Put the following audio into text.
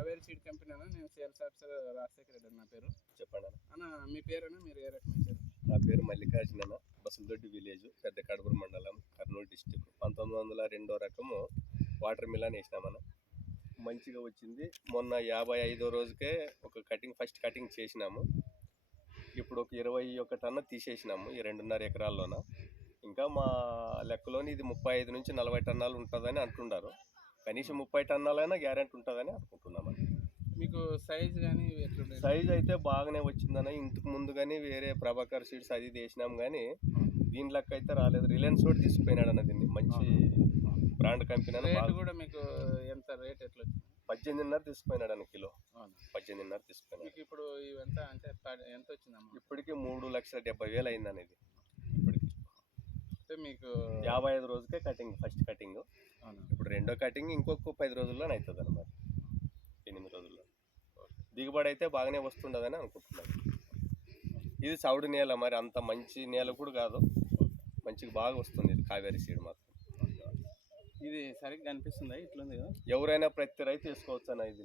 Kaveri seed company అన్న. నేను sales officer Rajasekhara Reddy నా పేరు. చెప్పండి అన్న. మీ పేరేనా? మీరు ఏ రకం వేశారు? నా పేరు మల్లికార్జున అన్న. బసలదొడ్డి విలేజ్, పెద్ద కడపూరు మండలం, కర్నూలు డిస్టిక్. 1902 రకము వాటర్ మిలన్ వేసినామన్న. మంచిగా వచ్చింది. మొన్న 55వ రోజుకే ఫస్ట్ కటింగ్ చేసినాము. ఇప్పుడు ఒక 21 టన్ను తీసేసినాము ఈ 2.5 ఎకరాల్లోన. ఇంకా మా లెక్కలోని ఇది 35 నుంచి 40 టన్నులు ఉంటుందని అంటున్నారు. కనీసం 30 టన్నులైనా గ్యారెంటీ ఉంటుందని అనుకుంటున్నాము. మీకు సైజ్ కానీ ఎట్లుండే? సైజ్ అయితే బాగానే వచ్చిందన్న. ఇంతకు ముందు కానీ వేరే ప్రభాకర్ సీడ్స్ అది వేసినాం కానీ దీని లెక్క అయితే రాలేదు. రిలయన్స్ కూడా తీసుకుపోయినాడు అన్న. దీన్ని మంచి బ్రాండ్ కంపెనీ. రేట్ కూడా మీకు ఎంత రేట్ ఎట్లా వచ్చింది? 18.5 తీసుకుపోయినాడు అన్న. కిలో 18.5 తీసుకున్నాడు. మీకు ఇప్పుడు ఇవంత అంటే ఎంత వచ్చిందమ్మా? ఇప్పటికి 3,70,000 అయింది అనేది. ఇప్పటికి మీకు 55 రోజుకే కటింగ్, ఫస్ట్ కటింగ్. ఇప్పుడు రెండో కటింగ్ ఇంకొక 10 రోజుల్లోనే అవుతుంది అన్నమాట. 8 రోజుల్లో దిగుబడి అయితే బాగానే వస్తుండదని అనుకుంటున్నాను. ఇది చౌడు నేల, మరి అంత మంచి నేల కూడా కాదు. మంచిగా బాగా వస్తుంది ఇది కావేరి సీడ్ మాత్రం. ఇది సరిగ్గా అనిపిస్తుందా? ఇట్లుంది కదా. ఎవరైనా ప్రతి రైతు వేసుకోవచ్చు అన్న. ఇది